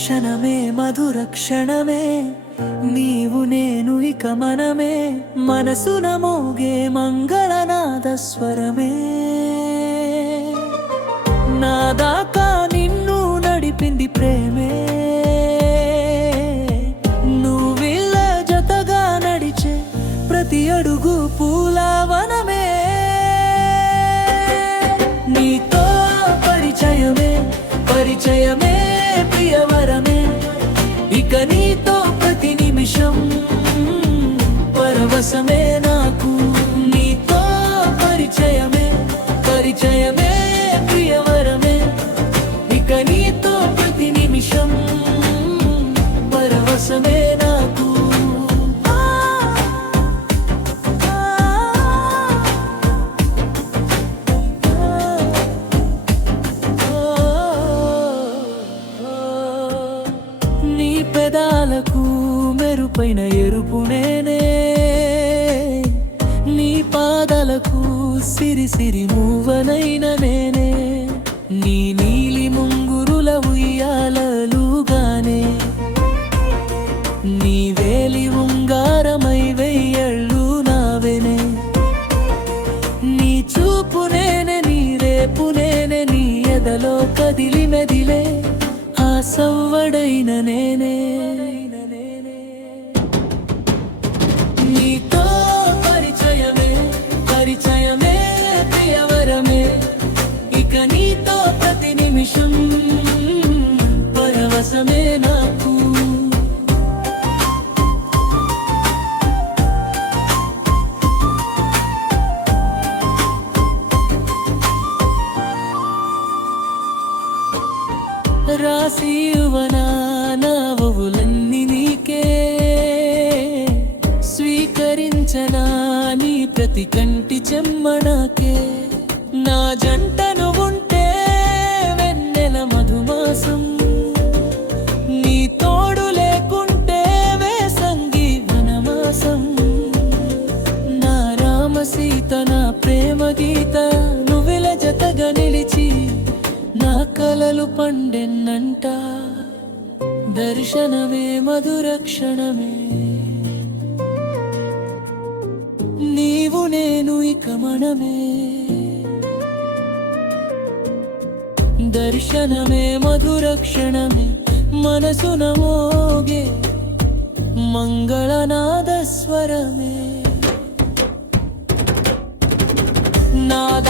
దర్శనమే మధుర క్షణమే, నీవు నేను ఇక మనమే, మనసున మోగే మంగళనాద స్వరమే. నా దాకా నిన్ను నడిపింది ప్రేమే, నువ్విళ్ళ జతగా నడిచే ప్రతి అడుగు పూలవనమే. నీతో పరిచయమే పరిచయమే ప్రియవరమే, ఇక నీతో ప్రతి నిమిషం పరవశమే నాకు. నీతో పరిచయమే పరిచయమే ప్రియవరమే, ఇక నీతో ప్రతి నిమిషం పరవశమే నాకు. నీ పెదాలకు మెరుపైన ఎరుపు నేనే, నీ పాదలకు సిరి సిరి మూవనైన నేనే, నీ నీలి ముంగురుల ఉయ్యాలలుగానే, నీ వేలి ఉంగారమై వెయ్యళ్ళు నావెనే. నీ చూపు నేనే, నీ రేపు నేనే, నీ ఎదలో కదిలి మెదిలే ఆ సవ్వడైన నేనే. నీతో పరిచయమే పరిచయమే ప్రియవరమే, ఇక నీతో ప్రతి నిమిషం పరవశమే నాకు. రాసి యువనా నవ్వులన్నీ నీకే, స్వీకరించనా నీ ప్రతి కంటి చెమ్మనాకే. నా జంటను ఉంటే వెన్నెల మధుమాసం, నీ తోడు లేకుంటే వేసంగి వనమాసం. నా రామ సీత నా ప్రేమ గీత, నువ్విల జతగా నిలిచి నా కలలు పండెన్నంట. దర్శనమే మధుర క్షణమే, నీవు నేను ఇక మనమే. దర్శనమే మధుర క్షణమే, మనసున మోగే మంగళనాద స్వరమే. నాద